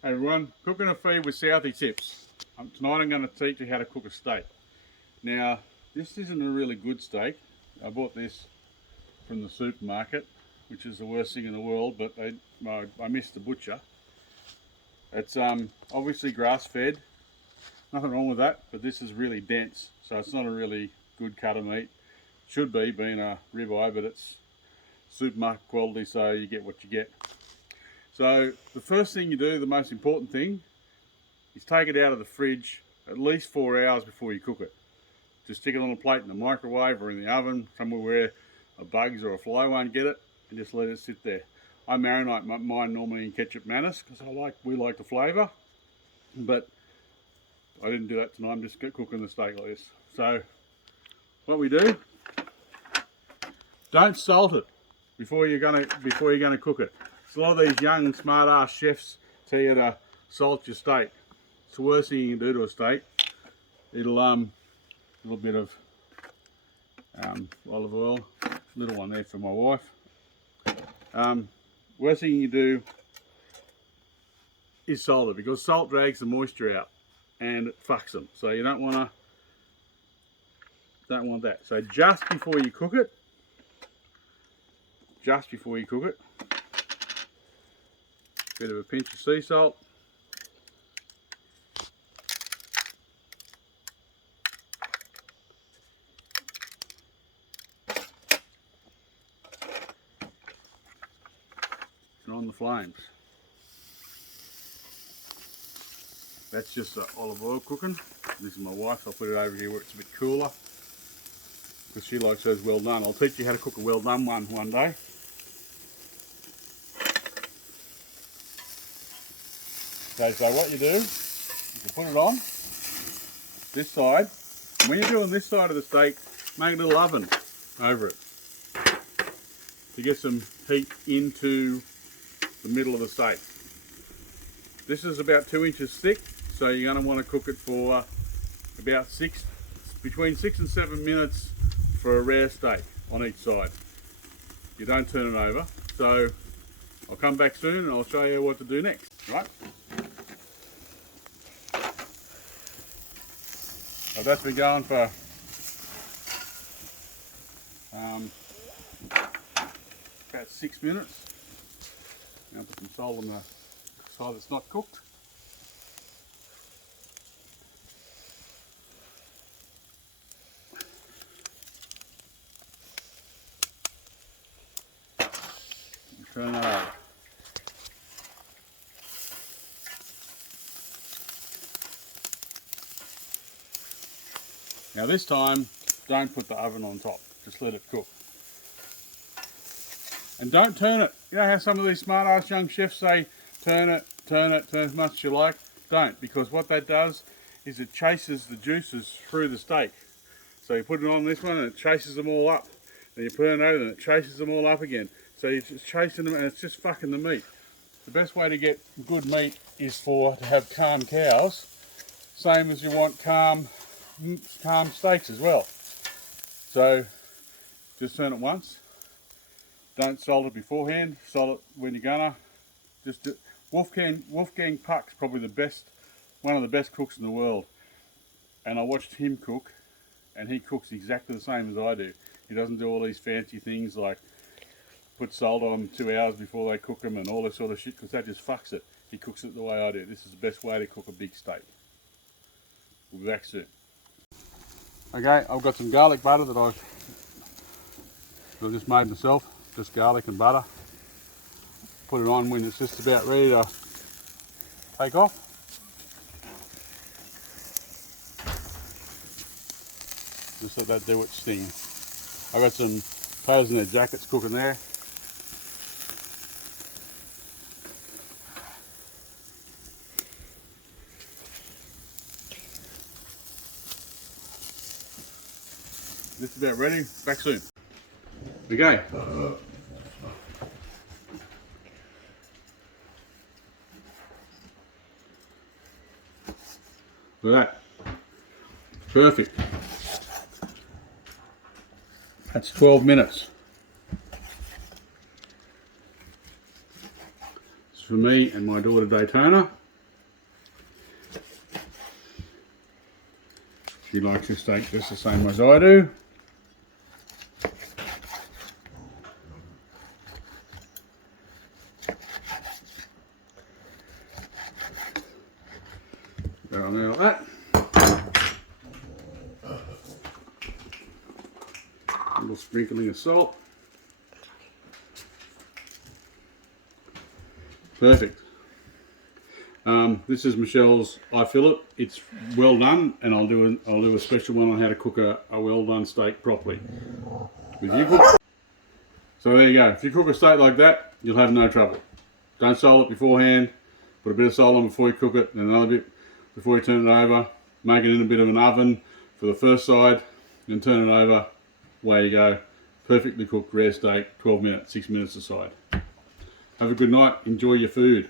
Hey everyone, cooking a feed with Southie Tips. Tonight I'm going to teach you how to cook a steak. Now, this isn't a really good steak. I bought this from the supermarket, which is the worst thing in the world, but I missed the butcher. It's obviously grass-fed, nothing wrong with that, but this is really dense, so it's not a really good cut of meat. Should be, being a ribeye, but it's supermarket quality, so you get what you get. So the first thing you do, the most important thing, is take it out of the fridge at least 4 hours before you cook it. Just stick it on a plate in the microwave or in the oven, somewhere where a bugs or a fly won't get it, and just let it sit there. I marinate mine normally in ketchup mayonnaise because we like the flavour, but I didn't do that tonight. I'm just cooking the steak like this. So what we do, don't salt it before you're gonna cook it. So a lot of these young smart ass chefs tell you to salt your steak. It's the worst thing you can do to a steak. It'll a little bit of olive oil, little one there for my wife. Worst thing you do is salt it, because salt drags the moisture out and it fucks them. So you don't want that. So just before you cook it, bit of a pinch of sea salt. And on the flames. That's just the olive oil cooking. This is my wife. I'll put it over here where it's a bit cooler, because she likes hers well done. I'll teach you how to cook a well done one day. Okay, so what you do is you put it on this side, and when you're doing this side of the steak, make a little oven over it to get some heat into the middle of the steak. This is about 2 inches thick, so you're going to want to cook it for about between 6 and 7 minutes for a rare steak on each side. You don't turn it over. So I'll come back soon and I'll show you what to do next. Right? So that's been going for about 6 minutes. Now put some salt on the side that's not cooked. Turn that over. Now this time, don't put the oven on top, just let it cook. And don't turn it. You know how some of these smart ass young chefs say, turn it as much as you like? Don't, because what that does is it chases the juices through the steak. So you put it on this one and it chases them all up. Then you put it over and it chases them all up again. So you're just chasing them and it's just fucking the meat. The best way to get good meat is to have calm cows, same as you want calm steaks as well. So just turn it once. Don't salt it beforehand. Salt it when you're gonna. Wolfgang Puck's probably one of the best cooks in the world. And I watched him cook, and he cooks exactly the same as I do. He doesn't do all these fancy things like put salt on them 2 hours before they cook them and all this sort of shit, because that just fucks it. He cooks it the way I do. This is the best way to cook a big steak. We'll be back soon. Okay, I've got some garlic butter that I've just made myself, just garlic and butter. Put it on when it's just about ready to take off. Just let that do its thing. I've got some potatoes in their jackets cooking there. Just about ready, back soon. Okay. Look at that. Perfect. That's 12 minutes. It's for me and my daughter Daytona. She likes his steak just the same as I do. Go on there like that. A little sprinkling of salt. Perfect. This is Michelle's eye fillet. It's well done, and I'll do a special one on how to cook a well done steak properly. With you. So there you go. If you cook a steak like that, you'll have no trouble. Don't salt it beforehand. Put a bit of salt on before you cook it, and another bit before you turn it over. Make it in a bit of an oven for the first side, then turn it over. Away you go. Perfectly cooked rare steak, 12 minutes, 6 minutes aside. Have a good night. Enjoy your food.